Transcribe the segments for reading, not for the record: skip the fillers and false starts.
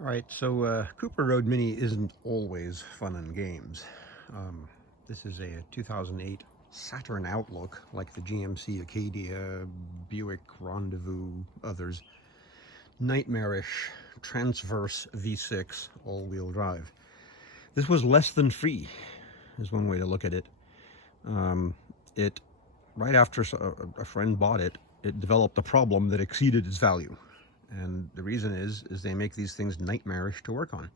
All right, so Cooper Road Mini isn't always fun and games. This is a 2008 Saturn Outlook, like the GMC Acadia, Buick Rendezvous, others. Nightmarish, transverse V6, all-wheel drive. This was less than free, is one way to look at it. Right after a friend bought it, it developed a problem that exceeded its value. And the reason is they make these things nightmarish to work on.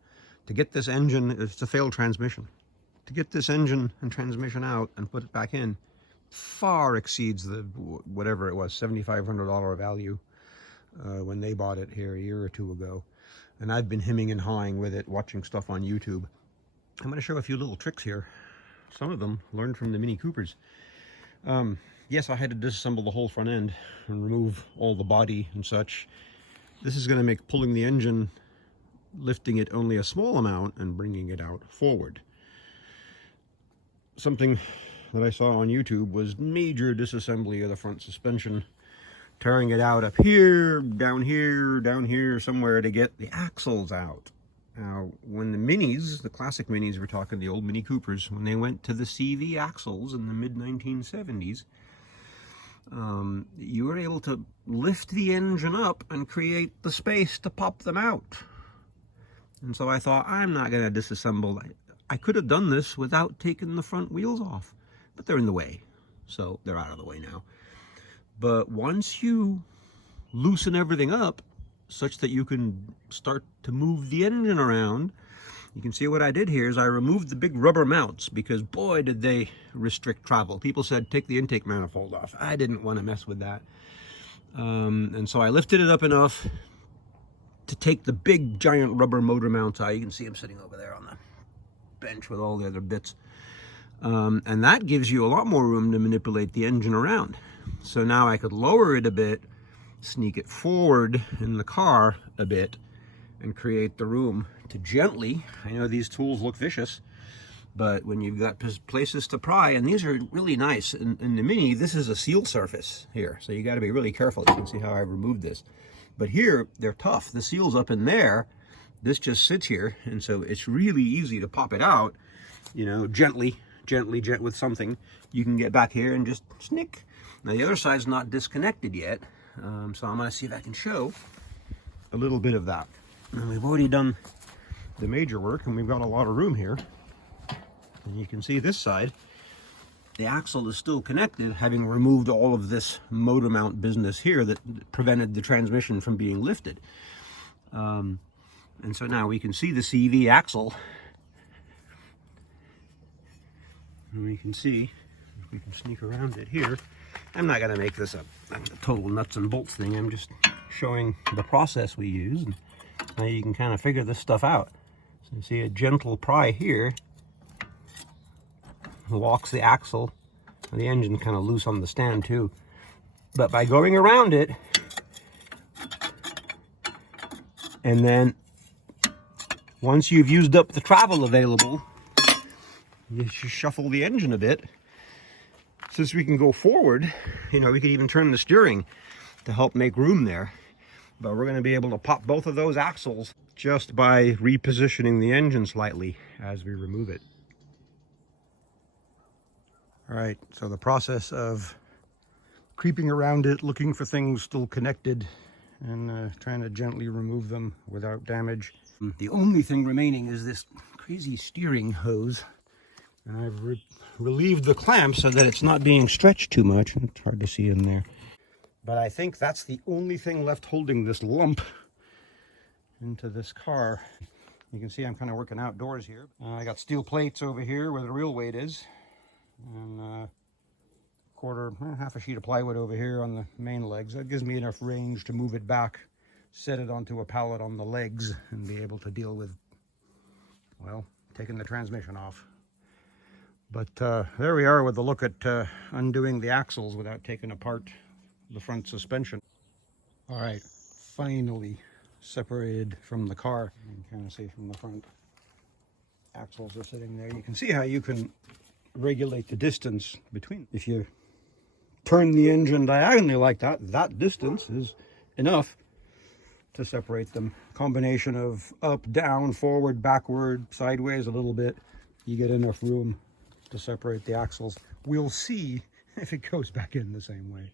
To get this engine, it's a failed transmission. To get this engine and transmission out and put it back in far exceeds the, whatever it was, $7,500 value when they bought it here a year or two ago. And I've been hemming and hawing with it, watching stuff on YouTube. I'm going to show a few little tricks here. Some of them learned from the Mini Coopers. Yes, I had to disassemble the whole front end and remove all the body and such. This is going to make pulling the engine, lifting it only a small amount and bringing it out forward. Something that I saw on YouTube was major disassembly of the front suspension, tearing it out up here, down here, somewhere to get the axles out. Now, when the Minis, the classic Minis, we're talking the old Mini Coopers, when they went to the CV axles in the mid-1970s, you were able to lift the engine up and create the space to pop them out. And so I thought, I'm not going to disassemble. I could have done this without taking the front wheels off, but they're in the way, so they're out of the way now. But once you loosen everything up such that you can start to move the engine around, you can see what I did here is I removed the big rubber mounts because boy did they restrict travel. People said take the intake manifold off. I didn't want to mess with that. And so I lifted it up enough to take the big giant rubber motor mounts out. You can see them sitting over there on the bench with all the other bits. And that gives you a lot more room to manipulate the engine around. So now I could lower it a bit, sneak it forward in the car a bit, and create the room to gently, I know these tools look vicious, but when you've got places to pry, and these are really nice. In the Mini, this is a seal surface here, so you got to be really careful. You can see how I removed this. But here, they're tough. The seal's up in there. This just sits here, and so it's really easy to pop it out, you know, gently with something. You can get back here and just snick. Now, the other side's not disconnected yet, so I'm going to see if I can show a little bit of that. And we've already done the major work, and we've got a lot of room here. And you can see this side, the axle is still connected, having removed all of this motor mount business here that prevented the transmission from being lifted. And so now we can see the CV axle. And we can see, if we can sneak around it here. I'm not going to make this a total nuts and bolts thing. I'm just showing the process we use. And now you can kind of figure this stuff out. So you see a gentle pry here locks the axle. The engine kind of loose on the stand too. But by going around it, and then once you've used up the travel available, you just shuffle the engine a bit. Since we can go forward, you know, we could even turn the steering to help make room there. But we're going to be able to pop both of those axles just by repositioning the engine slightly as we remove it. All right, so the process of creeping around it, looking for things still connected, and trying to gently remove them without damage. The only thing remaining is this crazy steering hose. And I've relieved the clamp so that it's not being stretched too much. It's hard to see in there. But I think that's the only thing left holding this lump into this car. You can see I'm kind of working outdoors here. I got steel plates over here where the real weight is. And half a sheet of plywood over here on the main legs. That gives me enough range to move it back, set it onto a pallet on the legs, and be able to deal with, well, taking the transmission off. But there we are with a look at undoing the axles without taking apart the front suspension. All right, finally separated from the car. You can kind of see from the front. Axles are sitting there. You can see how you can regulate the distance between. If you turn the engine diagonally like that, that distance is enough to separate them. Combination of up, down, forward, backward, sideways a little bit. You get enough room to separate the axles. We'll see if it goes back in the same way.